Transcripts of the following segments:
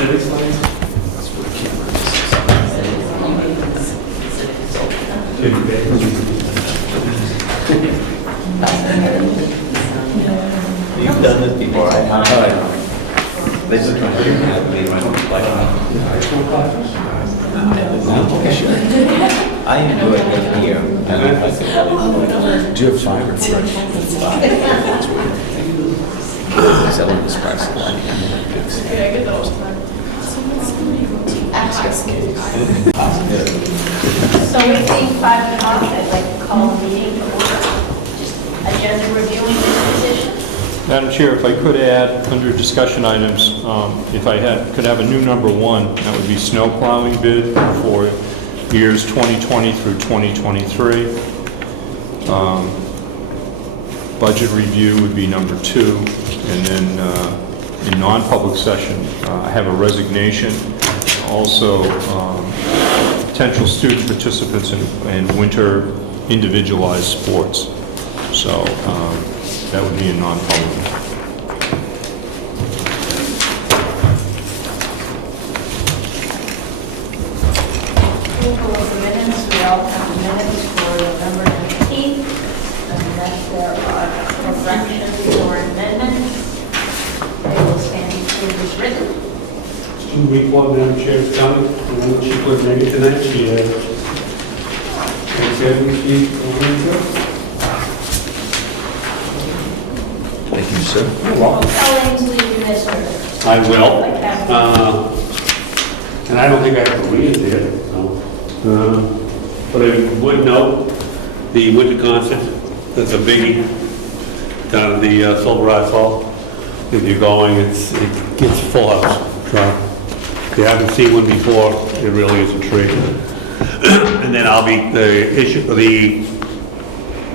That's what the camera You've done this before, I have. They just don't have me like I enjoy it here. Do you have fiber? Selling this price a lot. So it's 5 o'clock, I'd like to call a meeting to order. Just agenda reviewing disposition. Madam Chair, if I could add under discussion items, if I could have a new number 1, that would be snow plowing bid for years 2020 through 2023. Budget review would be number 2. And then in non-public session, I have a resignation. Also, potential student participants in winter individualized sports. So that would be a non-public. Approval of the minutes, we all have the minutes for November 19th, unless there are corrections or amendments, they will stand approved as written. 2-week one, Madam Chair, is coming, and then she couldn't make it tonight, she had Thanksgiving, she went to. Thank you, sir. You're welcome. Tell them to leave this order. I will, Like that. and I don't think I have to read it here, so. But I would note the winter concert, that's a biggie, down at the Silverado Hall. If you're going, it gets full house, so. If you haven't seen one before, it really is a treat. And then I'll be, the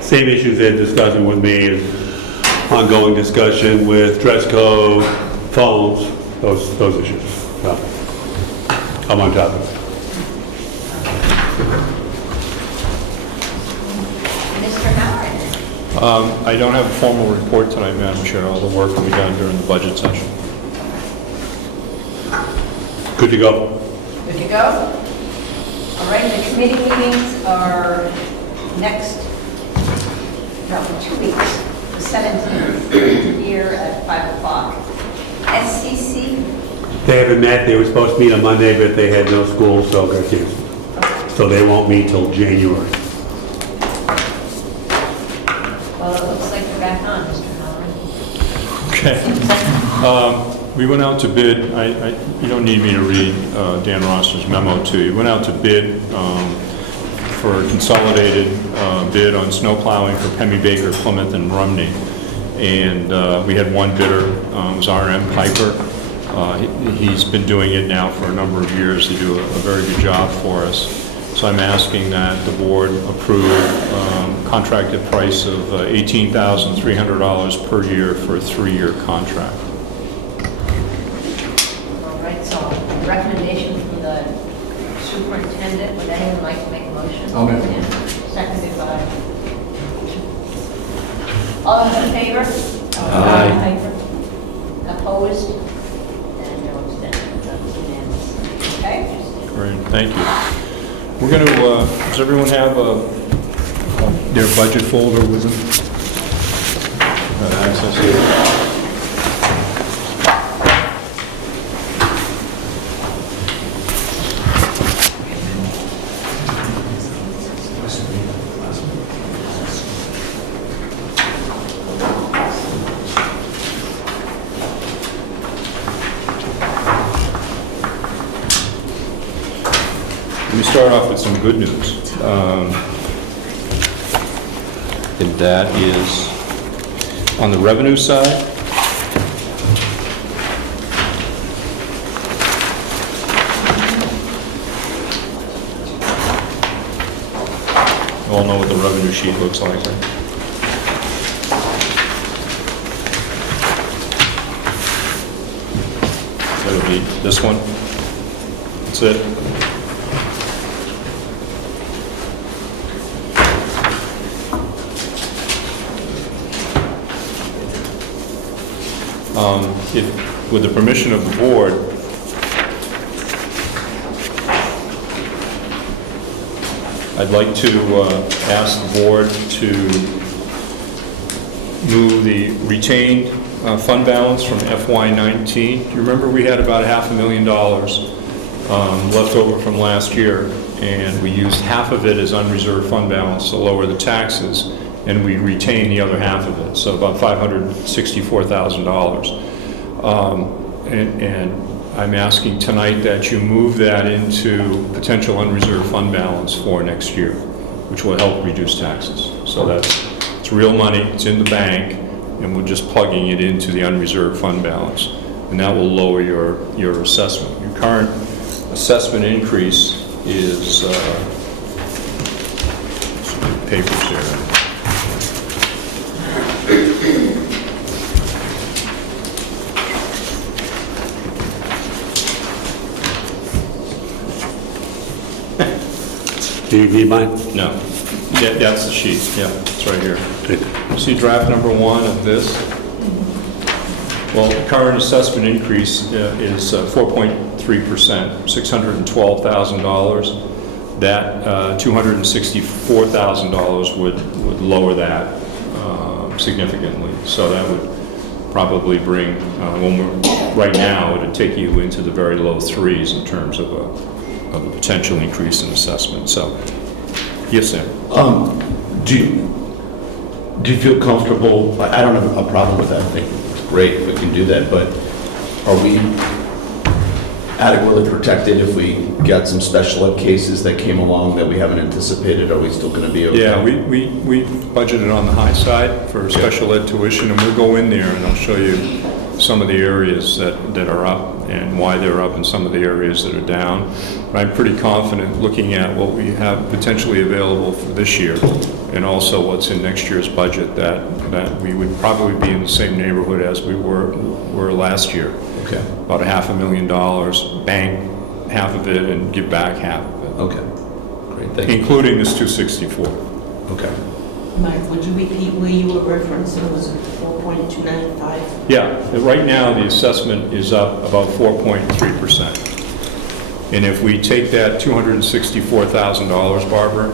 same issues they're discussing with me is ongoing discussion with dress code, phones, those issues. So, I'm on top of it. Mr. Howard. I don't have a formal report tonight, Madam Chair. All the work will be done during the budget session. Good to go. Good to go? All right, the committee meetings are next, in 2 weeks, the 17th, here at 5 o'clock. SCC, They haven't met, they were supposed to meet on Monday, but they had no school, so got canceled. So they won't meet till January. well, it looks like you're back on, Mr. Howard. Okay. We went out to bid. You don't need me to read Dan Ross's memo to you. We went out to bid for a consolidated bid on snow plowing for Pemmy Baker, Plymouth, and Rumney. And we had one bidder, it was R.M. Piper. He's been doing it now for a number of years. They do a very good job for us. So I'm asking that the board approve contracted price of $18,300 per year for a 3-year contract. All right, so recommendation from the superintendent, would anyone like to make a motion? I'll make a motion. Seconded by... All those in favor? Aye. Opposed? And no abstentions, that was unanimous. Okay? Great, thank you. We're going to, does everyone have their budget folder with them? Got access to it? Let me start off with some good news. And that is on the revenue side. You all know what the revenue sheet looks like, right? That'll be this one. That's it. With the permission of the board, I'd like to ask the board to move the retained fund balance from FY19. Do you remember we had about $500,000 left over from last year, and we used half of it as unreserved fund balance to lower the taxes, and we retained the other half of it, so about $564,000. And I'm asking tonight that you move that into potential unreserved fund balance for next year, which will help reduce taxes. So it's real money, it's in the bank, and we're just plugging it into the unreserved fund balance. And that will lower your assessment. Your current assessment increase is, some papers here. Do you need mine? No. Yeah, that's the sheet. Yeah, it's right here. See draft number 1 of this? Well, the current assessment increase is 4.3%, $612,000. That $264,000 would lower that significantly. So that would probably bring, right now, it would take you into the very low threes in terms of a potential increase in assessment. So, yes, Sam? Do you feel comfortable? I don't have a problem with that. I think it's great if we can do that, but are we adequately protected if we got some special ed cases that came along that we haven't anticipated? Are we still going to be okay? Yeah, we budgeted on the high side for special ed tuition, and we'll go in there and I'll show you some of the areas that are up and why they're up and some of the areas that are down. But I'm pretty confident looking at what we have potentially available for this year and also what's in next year's budget that we would probably be in the same neighborhood as we were last year. Okay. About $500,000, bank half of it and give back half of it. Okay. Great. Thank you. Including this 264. Okay. Mike, would you repeat where you were referencing? Was it 4.295? Yeah, right now the assessment is up about 4.3%. And if we take that $264,000, Barbara,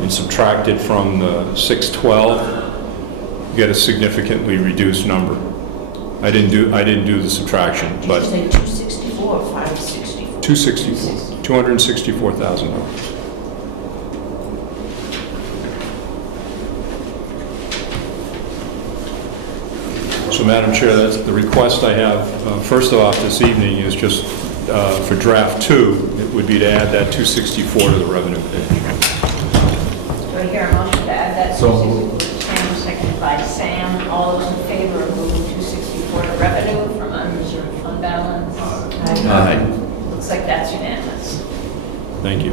and subtract it from the 612, you get a significantly reduced number. I didn't do the subtraction, but Did you say 264 or 564? 264, $264,000. So, Madam Chair, that's the request I have. First off, this evening is just for draft 2, it would be to add that 264 to the revenue page. Do I hear a motion to add that? So 264? Sam, seconded by Sam. All those in favor of moving 264 to revenue from unreserved fund balance? Aye. Looks like that's unanimous. Thank you.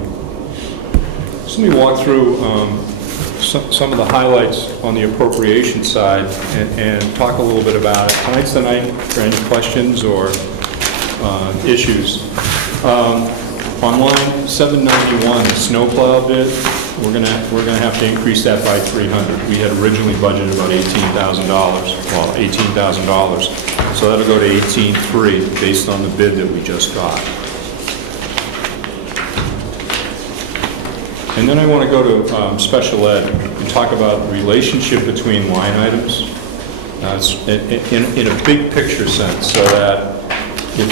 So let me walk through some of the highlights on the appropriation side and talk a little bit about it. Tonight's the night for any questions or issues. On line 791, the snowplow bid, we're gonna have to increase that by 300. We had originally budgeted about $18,000. Well, $18,000. So that'll go to 18,300 based on the bid that we just got. And then I want to go to special ed and talk about the relationship between line items in a big picture sense, so that if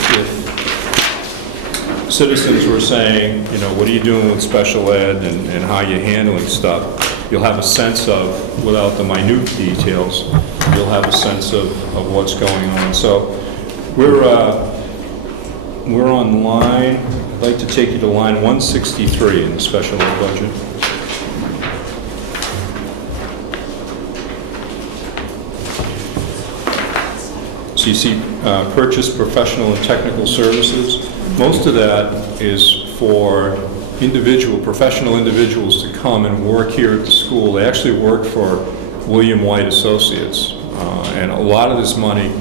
citizens were saying, you know, what are you doing with special ed and how you're handling stuff, you'll have a sense of, without the minute details, you'll have a sense of what's going on. So we're on line, I'd like to take you to line 163 in the special ed budget. So you see purchase professional and technical services. Most of that is for professional individuals to come and work here at the school. They actually work for William White Associates. And a lot of this money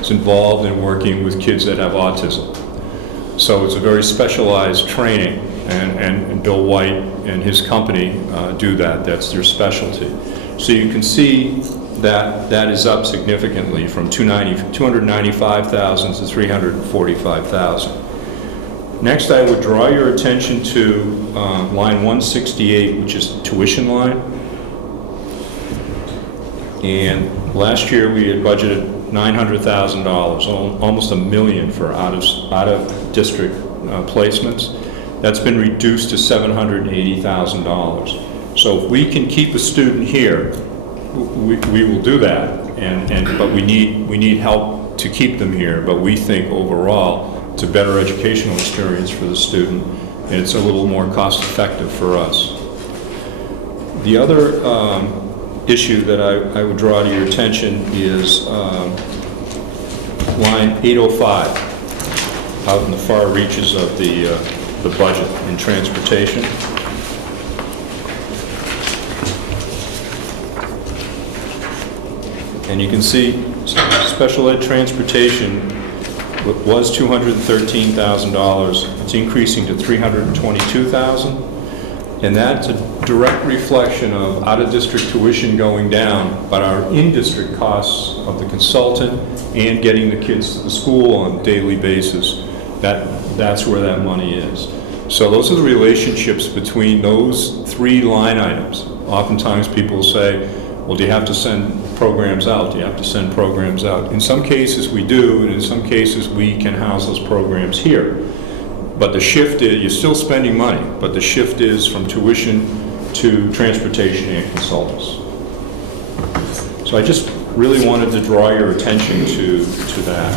is involved in working with kids that have autism. So it's a very specialized training, and Bill White and his company do that. That's their specialty. So you can see that is up significantly from $295,000 to $345,000. Next, I would draw your attention to line 168, which is tuition line. And last year, we had budgeted $900,000, almost $1 million for out-of-district placements. That's been reduced to $780,000. So if we can keep a student here, we will do that. But we need help to keep them here. But we think overall, it's a better educational experience for the student, and it's a little more cost-effective for us. The other issue that I would draw to your attention is line 805, out in the far reaches of the budget in transportation. And you can see special ed transportation was $213,000. It's increasing to $322,000. And that's a direct reflection of out-of-district tuition going down, but our in-district costs of the consultant and getting the kids to the school on a daily basis, that's where that money is. So those are the relationships between those three line items. Oftentimes people say, well, do you have to send programs out? Do you have to send programs out? In some cases we do, and in some cases we can house those programs here. But the shift is, you're still spending money, but the shift is from tuition to transportation and consultants. So I just really wanted to draw your attention to that.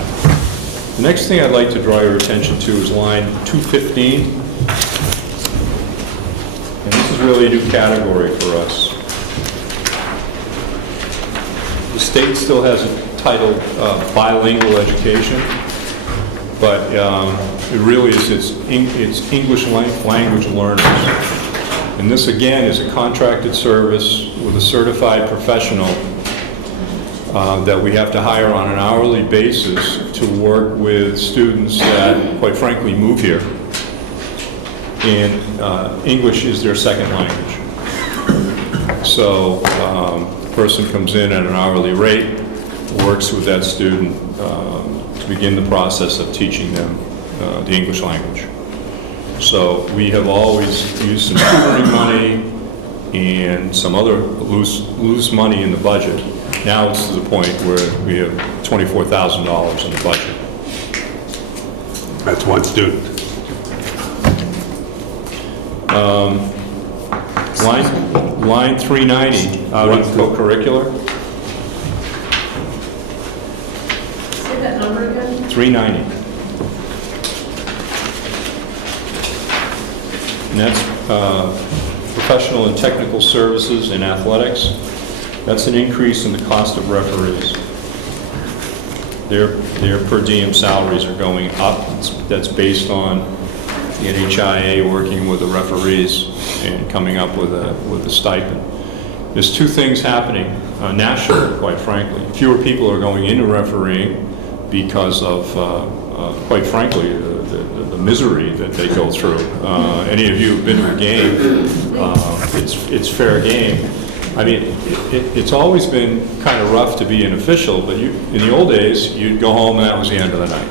The next thing I'd like to draw your attention to is line 215. And this is really a new category for us. The state still has a title, bilingual education, but it really is, it's English language learners. And this, again, is a contracted service with a certified professional that we have to hire on an hourly basis to work with students that, quite frankly, move here. And English is their second language. So a person comes in at an hourly rate, works with that student to begin the process of teaching them the English language. So we have always used some tutoring money and some other loose money in the budget. Now it's to the point where we have $24,000 in the budget. That's one student. Line 390, out of co-curricular. Say that number again? 390. And that's professional and technical services in athletics. That's an increase in the cost of referees. Their per diem salaries are going up. That's based on the NHIA working with the referees and coming up with a stipend. There's two things happening nationally, quite frankly. Fewer people are going into refereeing because of, quite frankly, the misery that they go through. Any of you who've been to a game, it's fair game. I mean, it's always been kind of rough to be an official, but in the old days, you'd go home and that was the end of the night.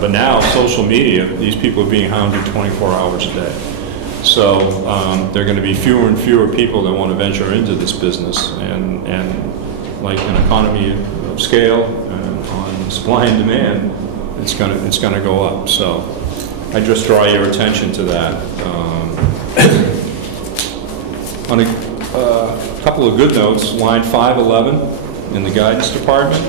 But now, social media, these people are being hounded 24 hours a day. So there are going to be fewer and fewer people that want to venture into this business. And like an economy of scale on supply and demand, it's going to go up. So I just draw your attention to that. On a couple of good notes, line 511 in the guidance department.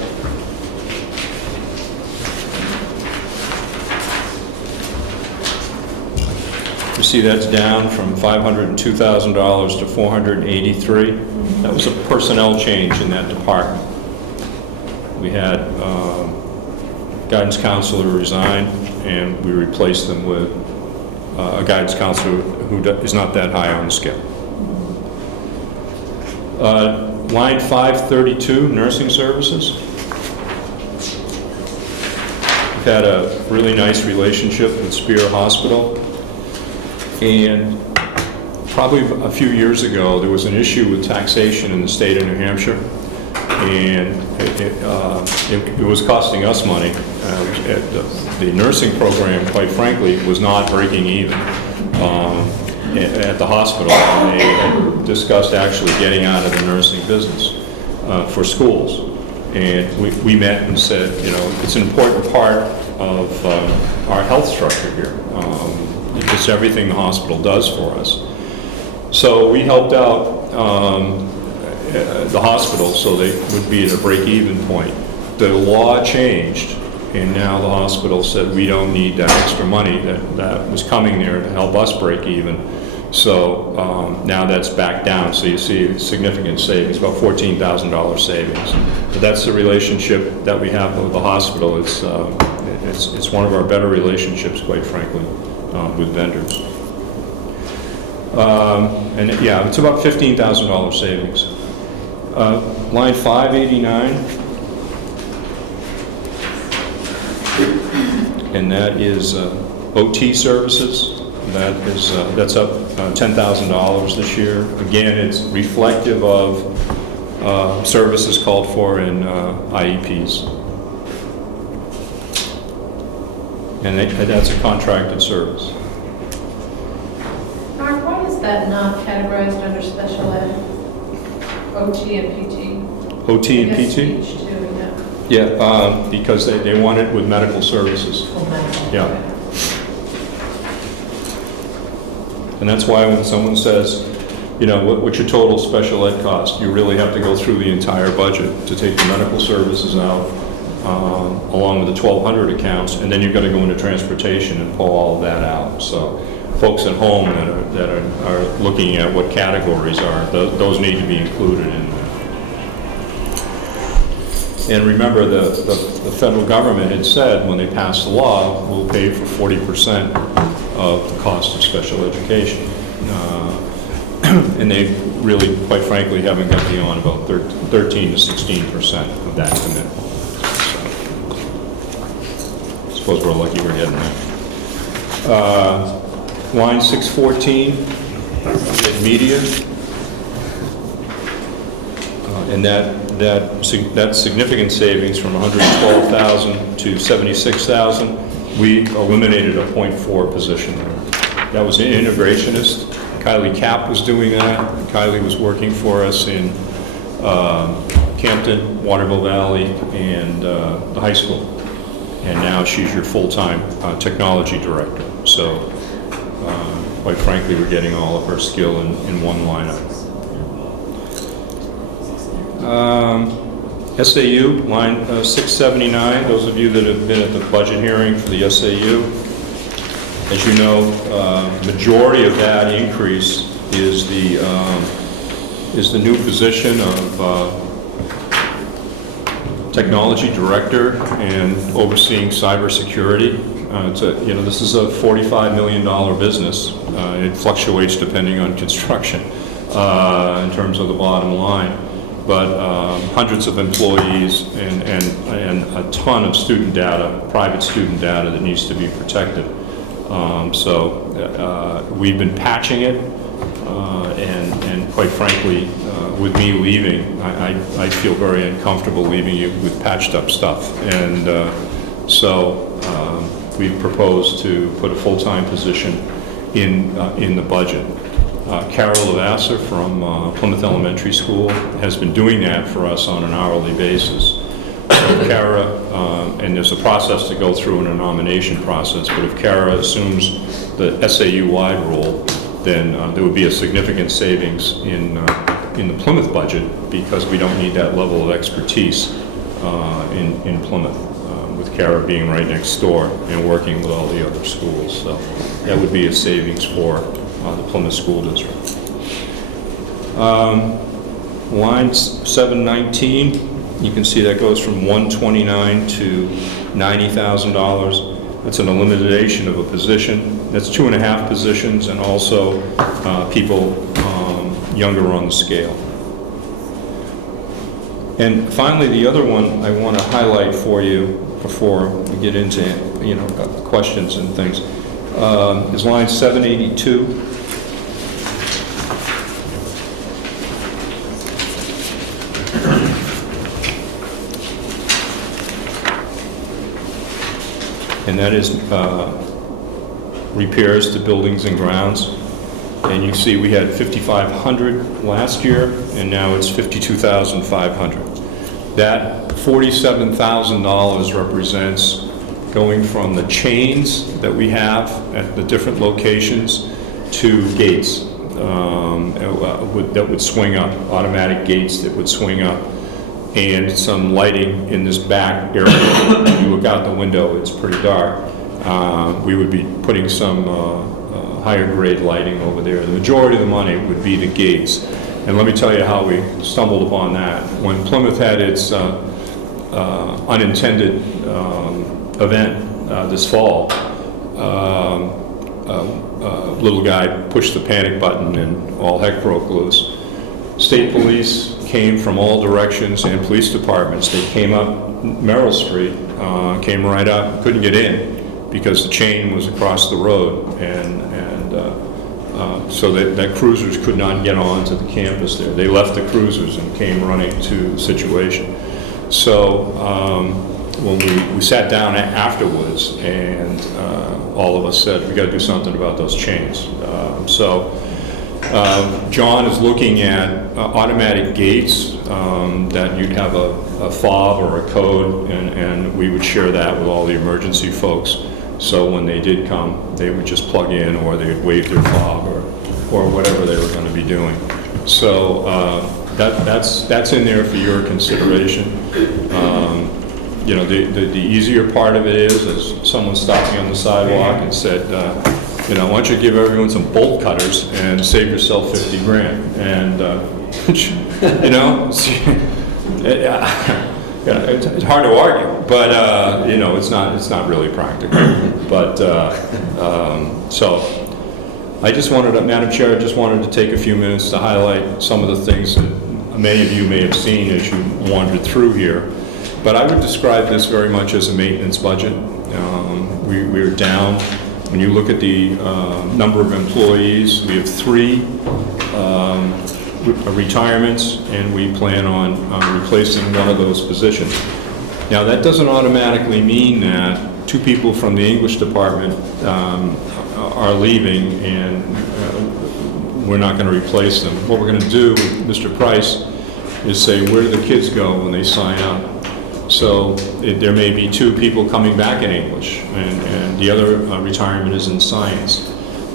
You see that's down from $502,000 to $483,000. That was a personnel change in that department. We had guidance counselor resign, and we replaced them with a guidance counselor who is not that high on the scale. Line 532, nursing services. We've had a really nice relationship with Spear Hospital. And probably a few years ago, there was an issue with taxation in the state of New Hampshire. and it was costing us money. The nursing program, quite frankly, was not breaking even at the hospital. And they had discussed actually getting out of the nursing business for schools. And we met and said, you know, it's an important part of our health structure here. It's everything the hospital does for us. So we helped out the hospital so they would be at a break-even point. The law changed, and now the hospital said we don't need that extra money that was coming there to help us break even. So now that's back down, so you see significant savings, about $14,000 savings. But that's the relationship that we have with the hospital. It's one of our better relationships, quite frankly, with vendors. And yeah, it's about $15,000 savings. Line 589, and that is OT services. That's up $10,000 this year. Again, it's reflective of services called for in IEPs. And that's a contracted service. Mark, why is that not categorized under special ed? OT and PT? OT and I guess PT? speech too, yeah. Yeah, because they want it with medical services. Oh, medical. Yeah. And that's why when someone says, you know, what's your total special ed cost? You really have to go through the entire budget to take the medical services out, along with the 1,200 accounts, and then you've got to go into transportation and pull all of that out. So folks at home that are looking at what categories are, those need to be included in there. And remember, the federal government had said when they passed the law, we'll pay for 40% of the cost of special education. And they really, quite frankly, haven't got beyond about 13 to 16% of that commitment. So, I suppose we're lucky we're getting there. Line 614, media. And that's significant savings from 112,000 to 76,000. We eliminated a .4 position there. That was an integrationist. Kylie Kapp was doing that. Kylie was working for us in Campton, Waterville Valley, and the high school. And now she's your full-time technology director. So, quite frankly, we're getting all of her skill in one lineup. SAU, line 679, those of you that have been at the budget hearing for the SAU, as you know, majority of that increase is the new position of technology director and overseeing cybersecurity. This is a $45 million business. It fluctuates depending on construction in terms of the bottom line. But hundreds of employees and a ton of student data, private student data that needs to be protected. We've been patching it, and quite frankly, with me leaving, I feel very uncomfortable leaving you with patched up stuff. And we've proposed to put a full-time position in the budget. Carol Lavasser from Plymouth Elementary School has been doing that for us on an hourly basis. So Kara, and there's a process to go through in a nomination process, but if Kara assumes the SAU-wide role, then there would be a significant savings in the Plymouth budget because we don't need that level of expertise in Plymouth, with Kara being right next door and working with all the other schools. So that would be a savings for the Plymouth School District. Line 719, you can see that goes from $129,000 to $90,000. That's an elimination of a position. That's 2.5 positions and also people younger on the scale. And finally, the other one I want to highlight for you before we get into questions and things is line 782. and that is repairs to buildings and grounds. And you see we had 5,500 last year, and now it's 52,500. That $47,000 represents going from the chains that we have at the different locations to gates that would swing up, automatic gates that would swing up, and some lighting in this back area. When you look out the window, it's pretty dark. We would be putting some higher grade lighting over there. The majority of the money would be the gates. And let me tell you how we stumbled upon that. When Plymouth had its unintended event this fall, little guy pushed the panic button and all heck broke loose. State police came from all directions and police departments. They came up Merrill Street, came right up, couldn't get in because the chain was across the road, and so that cruisers could not get onto the campus there. They left the cruisers and came running to the situation. So when we sat down afterwards, and all of us said, we got to do something about those chains. John is looking at automatic gates that you'd have a fob or a code, and we would share that with all the emergency folks. So when they did come, they would just plug in, or they would wave their fob, or whatever they were going to be doing. So that's in there for your consideration. You know, the easier part of it is someone stopped me on the sidewalk and said, you know, why don't you give everyone some bolt cutters and save yourself 50 grand? And, you know, it's hard to argue, but, you know, it's not really practical. But, so I just wanted to, Madam Chair, I just wanted to take a few minutes to highlight some of the things that many of you may have seen as you wandered through here. But I would describe this very much as a maintenance budget. We're down. When you look at the number of employees, we have 3 retirements, and we plan on replacing one of those positions. Now, that doesn't automatically mean that 2 people from the English department are leaving, and we're not going to replace them. What we're going to do with Mr. Price is say, where do the kids go when they sign up? So there may be 2 people coming back in English, and the other retirement is in science.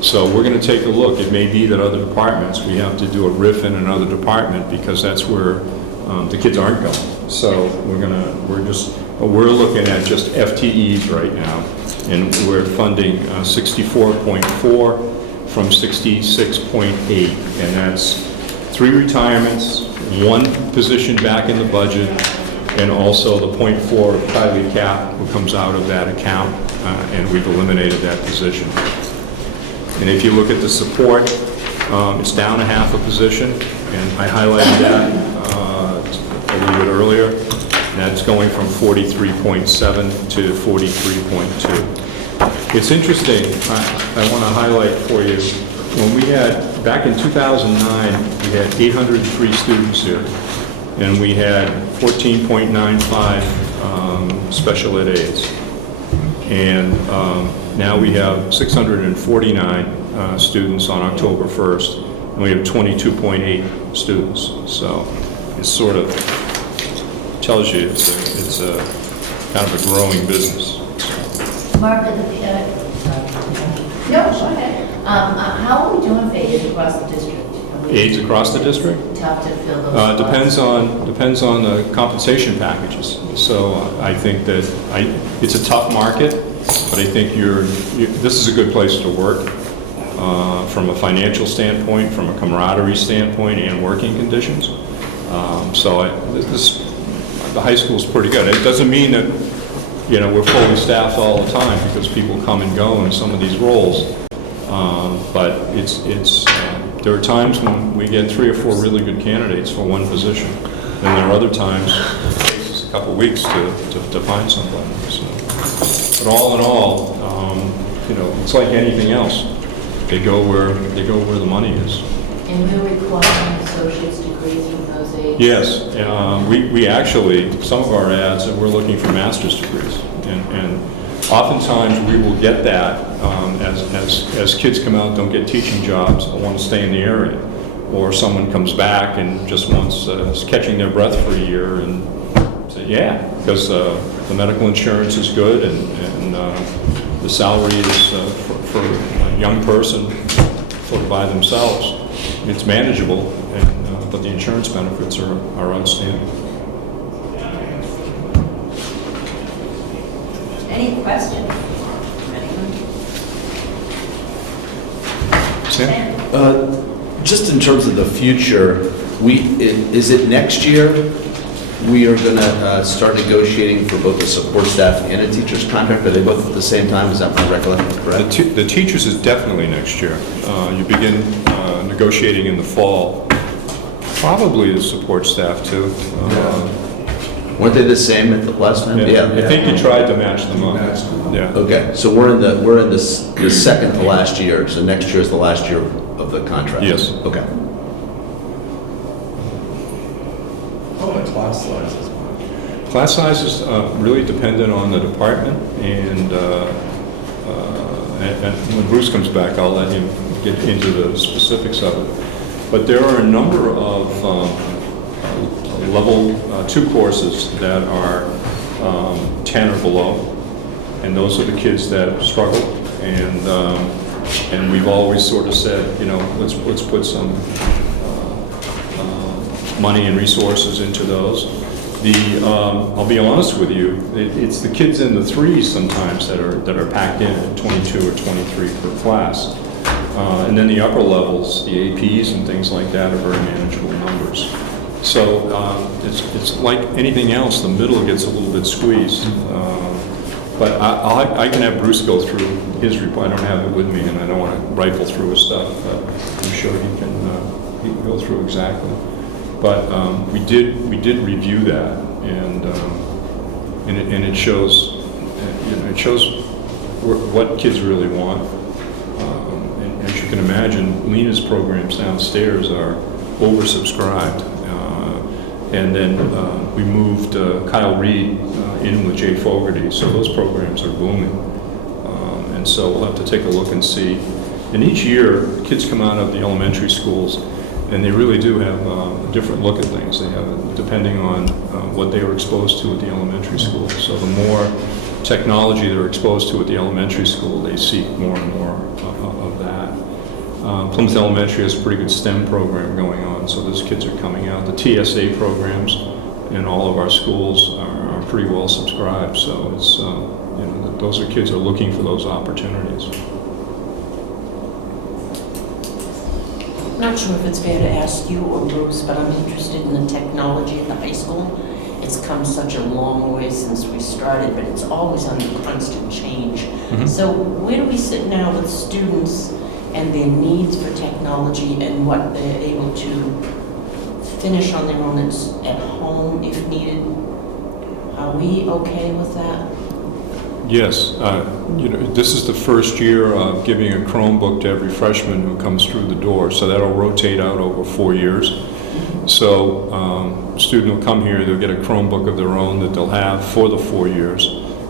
So we're going to take a look. It may be that other departments, we have to do a riff in another department because that's where the kids aren't going. So we're looking at just FTEs right now, and we're funding 64.4 from 66.8, and that's 3 retirements, 1 position back in the budget, and also the 0.4 of Kylie Cap, who comes out of that account, and we've eliminated that position. And if you look at the support, it's down a half a position, and I highlighted that a little bit earlier. And that's going from 43.7 to 43.2. It's interesting, I want to highlight for you, when we had, back in 2009, we had 803 students here, and we had 14.95 special ed aides. And now we have 649 students on October 1st, and we have 22.8 students. So it sort of tells you it's a kind of a growing business. Margaret, no, go ahead. How are we doing for aides across the district? Aides across the district? Tough to fill those spots. Depends on the compensation packages. So I think that it's a tough market, but I think this is a good place to work from a financial standpoint, from a camaraderie standpoint, and working conditions. The high school is pretty good. It doesn't mean that, you know, we're fully staffed all the time because people come and go in some of these roles. But there are times when we get 3 or 4 really good candidates for 1 position. And there are other times it takes us a couple of weeks to find somebody. So, but all in all, you know, it's like anything else. They go where the money is. And we're requiring associate's degrees from those aides? Yes, we actually, some of our ads, we're looking for master's degrees. And oftentimes we will get that as kids come out, don't get teaching jobs, or want to stay in the area. Or someone comes back and just wants, is catching their breath for a year and say, yeah, because the medical insurance is good and the salary is for a young person sort of by themselves. It's manageable, but the insurance benefits are outstanding. Any questions? Anyone? Sam? Just in terms of the future, is it next year we are going to start negotiating for both the support staff and a teacher's contract? Are they both at the same time? Is that my recollection correct? The teachers is definitely next year. You begin negotiating in the fall. Probably the support staff too. Weren't they the same at the last time? I think you tried to match them up. Yeah. Okay, so we're in the second to last year, so next year is the last year of the contract? Yes. Okay. Oh, the class sizes. Class size is really dependent on the department, and when Bruce comes back, I'll let him get into the specifics of it. But there are a number of level 2 courses that are 10 or below, and those are the kids that struggle. And we've always sort of said, let's put some money and resources into those. I'll be honest with you, it's the kids in the 3s sometimes that are packed in at 22 or 23 per class. And then the upper levels, the APs and things like that, are very manageable numbers. So it's like anything else, the middle gets a little bit squeezed. But I can have Bruce go through his report. I don't have it with me, and I don't want to rifle through his stuff, but I'm sure he can go through exactly. But we did review that, and it shows, it shows what kids really want. And as you can imagine, Lena's programs downstairs are oversubscribed. And then we moved Kyle Reed in with Jay Fogarty, so those programs are booming. And so we'll have to take a look and see. And each year, kids come out of the elementary schools, and they really do have a different look at things. They have, depending on what they were exposed to at the elementary school. So the more technology they're exposed to at the elementary school, they seek more and more of that. Plymouth Elementary has a pretty good STEM program going on, so those kids are coming out. The TSA programs in all of our schools are pretty well subscribed, so it's those are kids are looking for those opportunities. I'm not sure if it's fair to ask you or Bruce, but I'm interested in the technology at the high school. It's come such a long way since we started, but it's always under constant change. Mm-hmm. So where do we sit now with students and their needs for technology and what they're able to finish on their own at home if needed? Are we okay with that? Yes, this is the first year of giving a Chromebook to every freshman who comes through the door, so that'll rotate out over 4 years. So a student will come here, they'll get a Chromebook of their own that they'll have for the 4 years,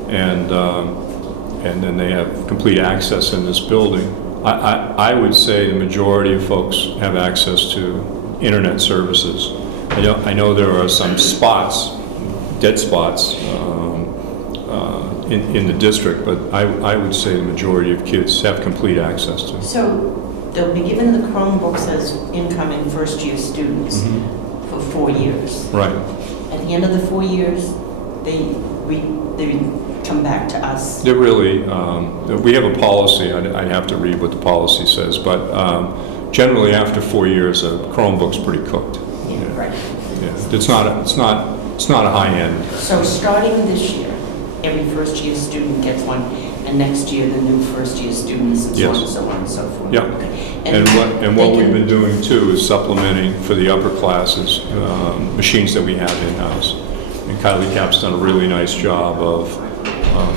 and then they have complete access in this building. I would say the majority of folks have access to internet services. I know there are some spots, dead spots, in the district, but I would say the majority of kids have complete access to. So they'll be given the Chromebooks as incoming first-year students for 4 years. Right. At the end of the 4 years, they come back to us. They're really, we have a policy, I'd have to read what the policy says, but generally after 4 years, a Chromebook's pretty cooked. Yeah, right. Yeah. It's not a high end. So starting this year, every first-year student gets one, and next year the new first-year students, and so on and so on and so forth. Yeah. Okay. And what we've been doing too is supplementing for the upper classes, machines that we have in-house. And Kylie Cap's done a really nice job of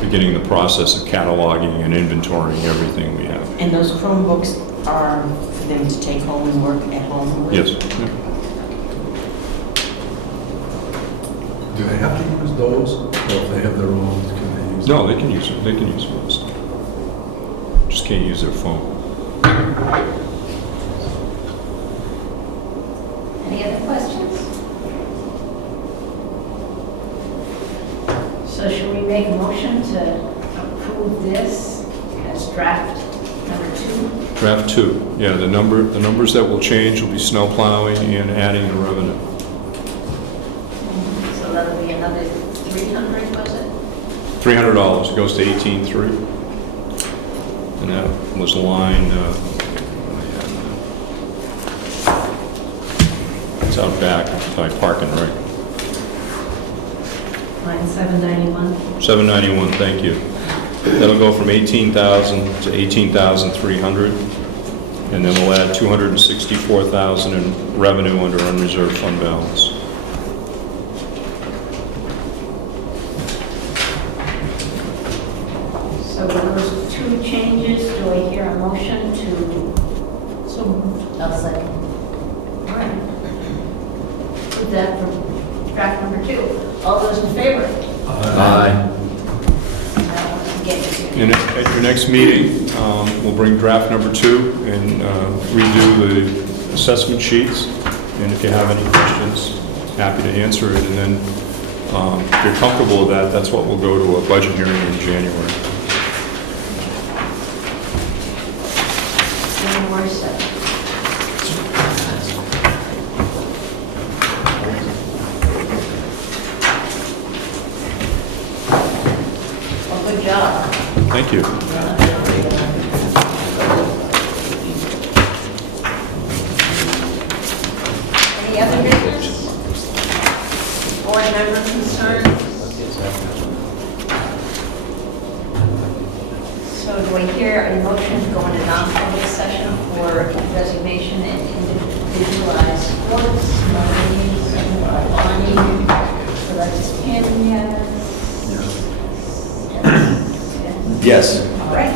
beginning the process of cataloging and inventorying everything we have. And those Chromebooks are for them to take home and work at home with? Yes. Yeah. Do they have to use those, or if they have their own, can they use No, they can use it, they can use it. Just can't use their phone. Any other questions? So should we make a motion to approve this as draft number 2? Draft 2, yeah, the numbers that will change will be snow plowing and adding the revenue. So that'll be another 300, was it? $300 goes to 18.3. And that was line, it's out back by parking, right? Line 791. 791, thank you. That'll go from 18,000 to 18,300, and then we'll add 264,000 in revenue under unreserved fund balance. So with those 2 changes, do I hear a motion to? So moved. I'll second. All right. Put that for draft number 2. All those in favor? Aye. And at your next meeting, we'll bring draft number 2 and redo the assessment sheets. And if you have any questions, happy to answer it. And then if you're comfortable with that, that's what we'll go to a budget hearing in January. January 7th. Well, good job. Thank you. Any other business? Board member concerns? So do I hear a motion to go into non-public session for resignation and individualized reports? Bonnie, so that's Pam, yes. Yes. All right.